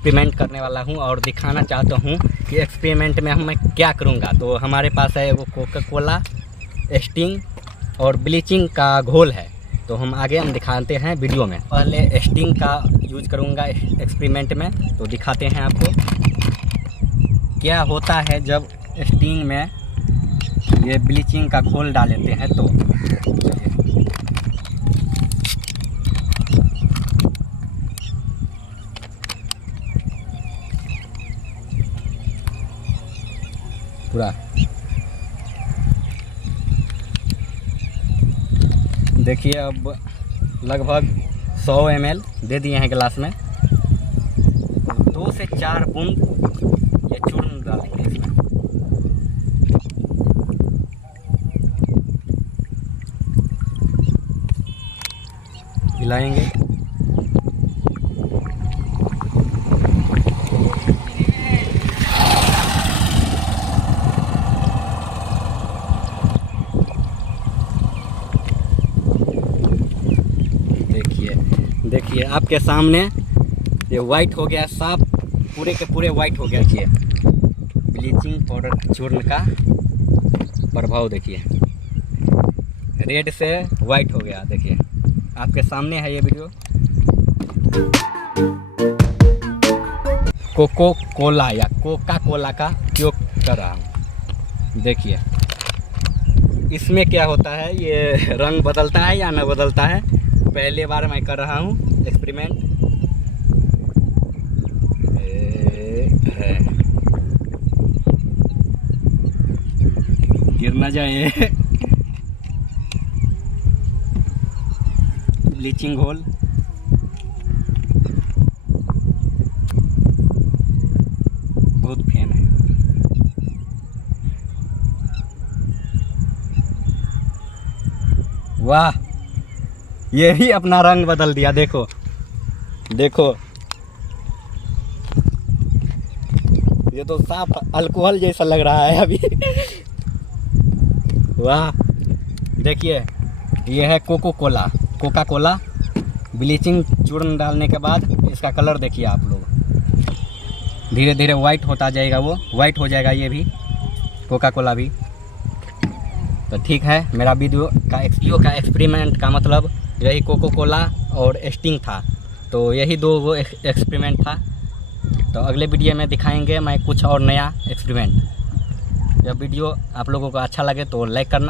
Experiment करने वाला हूं और दिखाना चाहता हूं कि एक्सपेरिमेंट में मैं क्या करूंगा। तो हमारे पास है वो कोका कोला, स्टिंग और ब्लीचिंग का घोल है। तो हम आगे हम दिखाते हैं वीडियो में। पहले स्टिंग का यूज करूंगा एक्सपेरिमेंट में, तो दिखाते हैं आपको क्या होता है जब स्टिंग में ये ब्लीचिंग का घोल डाल लेते हैं। तो पूरा देखिए, अब लगभग 100 ml दे दिए हैं गिलास में। 2 से 4 बूंद ये चूर्ण डालेंगे इसमें। हिलाएंगे। देखिए आपके सामने ये वाइट हो गया, साफ पूरे के पूरे वाइट हो गया। देखिए ब्लीचिंग पाउडर चूर्ण का प्रभाव देखिए, रेड से वाइट हो गया। देखिए आपके सामने है ये वीडियो। कोको कोला या कोका कोला का उपयोग कर रहा हूँ। देखिए इसमें क्या होता है, ये रंग बदलता है या न बदलता है। पहले बार मैं कर रहा हूँ एक्सपेरिमेंट। गिर ना जाए। ब्लीचिंग घोल बहुत फैन है। वाह, ये भी अपना रंग बदल दिया। देखो देखो, ये तो साफ अल्कोहल जैसा लग रहा है अभी। वाह, देखिए ये है कोका कोला। ब्लीचिंग चूर्ण डालने के बाद इसका कलर देखिए आप लोग, धीरे धीरे वाइट होता जाएगा। वो वाइट हो जाएगा ये भी, कोका कोला भी। तो ठीक है, मेरा वीडियो का एक्सपेरिमेंट का मतलब यही कोको कोला और स्टिंग था। तो यही 2 एक्सपेरिमेंट था। तो अगले वीडियो में दिखाएंगे मैं कुछ और नया एक्सपेरिमेंट। जब वीडियो आप लोगों को अच्छा लगे तो लाइक करना।